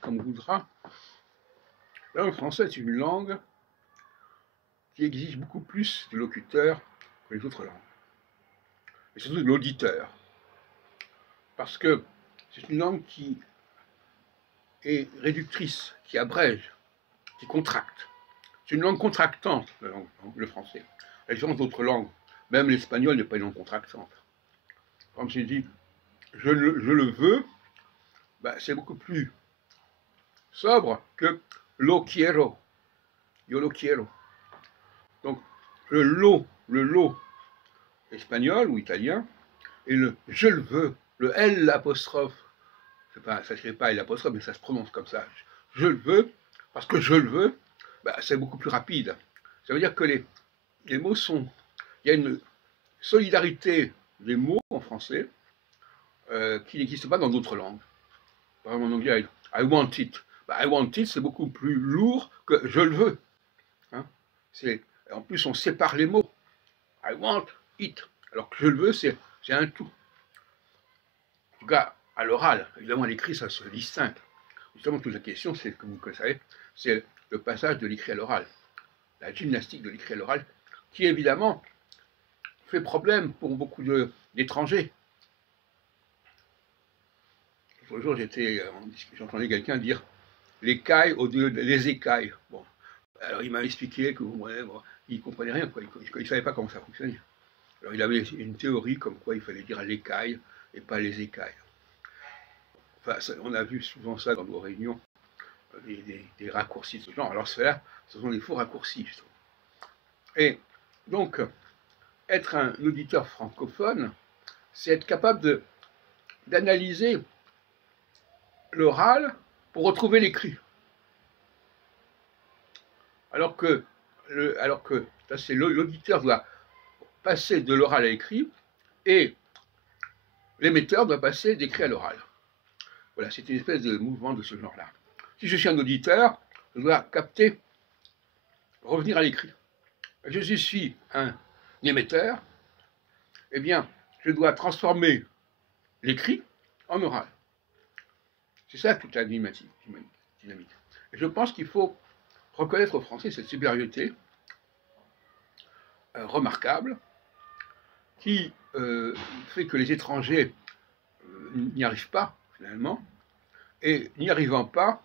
comme voudra. La langue française est une langue qui exige beaucoup plus du locuteur que les autres langues, et surtout de l'auditeur, parce que c'est une langue qui est réductrice, qui abrège, qui contracte. C'est une langue contractante, le français. À la différence d'autres langues, même l'espagnol n'est pas une langue contractante. Comme j'ai dit, je le veux, ben, c'est beaucoup plus sobre que lo quiero, yo lo quiero. Donc le lo espagnol ou italien, et le je le veux, le L l'apostrophe, ça ne s'écrit pas L l'apostrophe, mais ça se prononce comme ça. Je le veux, parce que je le veux, ben, c'est beaucoup plus rapide. Ça veut dire que les mots sont... Il y a une solidarité des mots en français qui n'existe pas dans d'autres langues. Par exemple en anglais, I want it. Ben, I want it, c'est beaucoup plus lourd que je le veux. Hein, en plus, on sépare les mots. I want it. Alors que je le veux, c'est un tout. En tout cas, à l'oral. Évidemment, à l'écrit, ça se distingue. Justement, toute la question, c'est, comme vous le savez, c'est le passage de l'écrit à l'oral. La gymnastique de l'écrit à l'oral, qui évidemment fait problème pour beaucoup d'étrangers. L'autre jour, j'entendais quelqu'un dire l'écaille au lieu de les écailles. Bon. Alors, il m'a expliqué que il ne comprenait rien, quoi. Il ne savait pas comment ça fonctionnait. Alors, il avait une théorie comme quoi il fallait dire l'écaille et pas les écailles. Enfin, on a vu souvent ça dans nos réunions, des raccourcis de ce genre. Alors, ce sont des faux raccourcis, justement. Et donc, être un auditeur francophone, c'est être capable d'analyser l'oral pour retrouver l'écrit. Alors que l'auditeur doit passer de l'oral à l'écrit et l'émetteur doit passer d'écrit à l'oral. Voilà, c'est une espèce de mouvement de ce genre-là. Si je suis un auditeur, je dois capter, revenir à l'écrit. Si je suis un émetteur, eh bien, je dois transformer l'écrit en oral. C'est ça toute la dynamique. Et je pense qu'il faut reconnaître aux Français cette supériorité remarquable qui fait que les étrangers n'y arrivent pas, finalement, et n'y arrivant pas,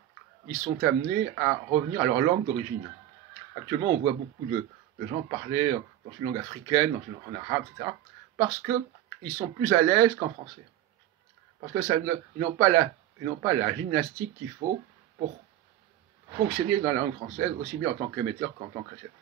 ils sont amenés à revenir à leur langue d'origine. Actuellement, on voit beaucoup de gens parler dans une langue africaine, en arabe, etc., parce qu'ils sont plus à l'aise qu'en français. Parce qu'ils n'ont pas la gymnastique qu'il faut pour fonctionner dans la langue française, aussi bien en tant qu'émetteur qu'en tant que récepteur.